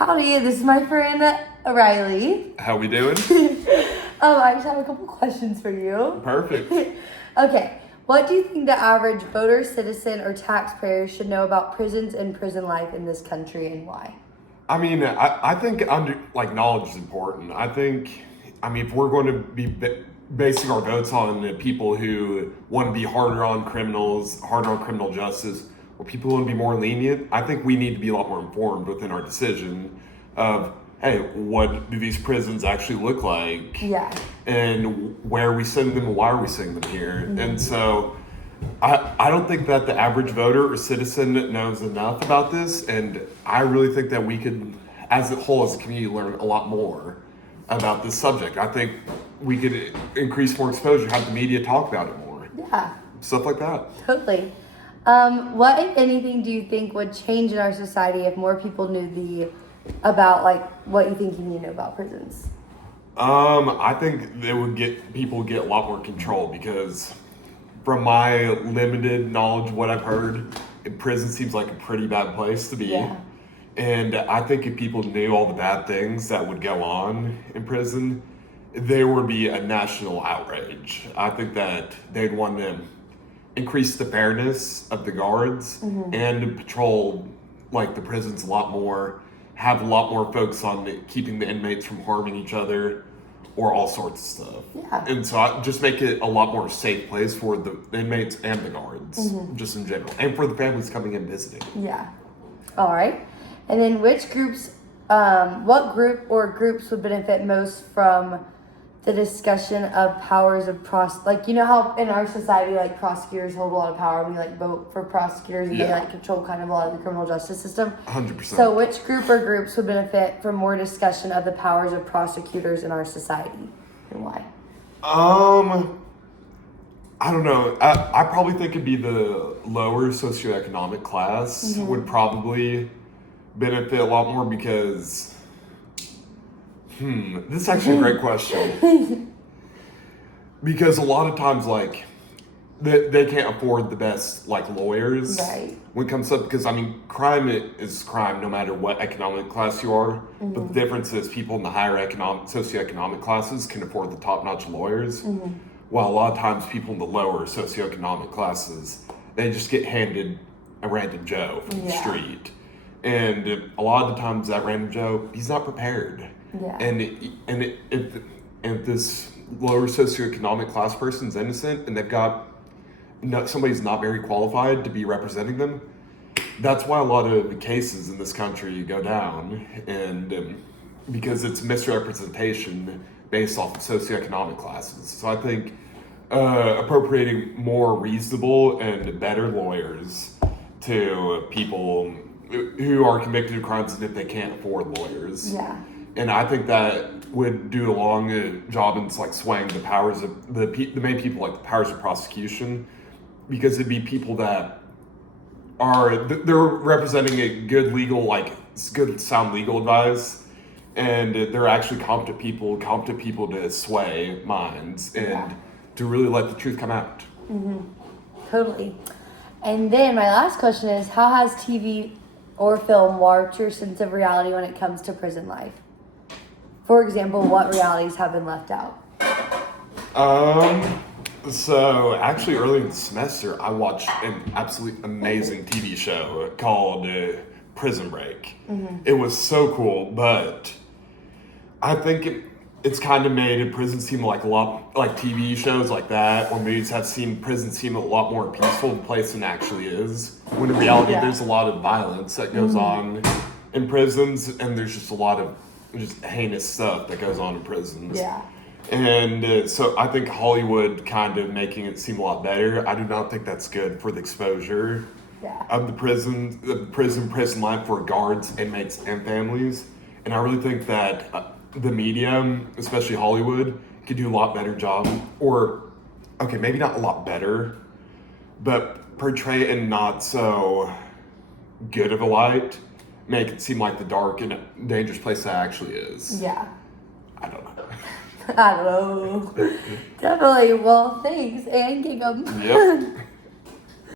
Howdy, this is my friend Riley. How we doing? I just have a couple questions for you. Perfect. Okay, what do you think the average voter, citizen, or taxpayer should know about prisons and prison life in this country, and why? I mean, I think knowledge is important. If we're going to be basing our votes on people who want to be harder on criminal justice, or people who want to be more lenient, I think we need to be a lot more informed within our decision of, hey, what do these prisons actually look like? Yeah. And where are we sending them and why are we sending them here? Mm-hmm. And so I don't think that the average voter or citizen knows enough about this, and I really think that we could, as a whole, as a community, learn a lot more about this subject. I think we could increase more exposure, have the media talk about it more. Yeah. Stuff like that. Totally. What, if anything, do you think would change in our society if more people knew about what you think you need to know about prisons? I think people would get a lot more control, because from my limited knowledge, what I've heard, prison seems like a pretty bad place to be. Yeah. And I think if people knew all the bad things that would go on in prison, there would be a national outrage. I think that they'd want to increase the fairness of the guards, mm-hmm. and patrol the prisons a lot more, have a lot more focus on keeping the inmates from harming each other or all sorts of stuff. Yeah. And so I just make it a lot more safe place for the inmates and the guards, mm-hmm. just in general, and for the families coming in visiting. Yeah. All right. And then what group or groups would benefit most from the discussion of powers of you know how in our society, prosecutors hold a lot of power, and we vote for prosecutors, and yeah. they control kind of a lot of the criminal justice system. 100%. So which group or groups would benefit from more discussion of the powers of prosecutors in our society, and why? I don't know. I probably think it'd be the lower socioeconomic class, mm-hmm. would probably benefit a lot more, because this is actually a great question. Because a lot of times, they can't afford the best, lawyers. Right. When it comes to, because, crime is crime no matter what economic class you are. Mm-hmm. But the difference is people in the higher socioeconomic classes can afford the top-notch lawyers. Mm-hmm. While a lot of times people in the lower socioeconomic classes, they just get handed a random Joe from the street. And a lot of the times that random Joe, he's not prepared. Yeah. And if this lower socioeconomic class person's innocent and they've got somebody's not very qualified to be representing them, that's why a lot of the cases in this country go down, and because it's misrepresentation based off of socioeconomic classes. So I think appropriating more reasonable and better lawyers to people who are convicted of crimes, and if they can't afford lawyers. Yeah. And I think that would do a long job in swaying the powers of the main people, the powers of prosecution, because it'd be people that they're representing a good legal, good sound legal advice, and they're actually competent people to sway minds and to really let the truth come out. Mm-hmm. Totally. And then my last question is, how has TV or film warped your sense of reality when it comes to prison life? For example, what realities have been left out? So actually early in the semester, I watched an absolutely amazing TV show called Prison Break. Mm-hmm. It was so cool, but I think it's kind of made prison seem a lot, TV shows like that or movies have seen prison seem a lot more peaceful place than it actually is. When in reality, there's a lot of violence that goes on in prisons, and there's just a lot of heinous stuff that goes on in prisons. Yeah. And so I think Hollywood kind of making it seem a lot better. I do not think that's good for the exposure of the prison life for guards, inmates, and families. And I really think that the media, especially Hollywood, could do a lot better job, or, okay, maybe not a lot better, but portray it in not so good of a light, make it seem like the dark and dangerous place that actually is. Yeah. I don't know. I don't know. Definitely. Well, thanks, and Jacob. Yep.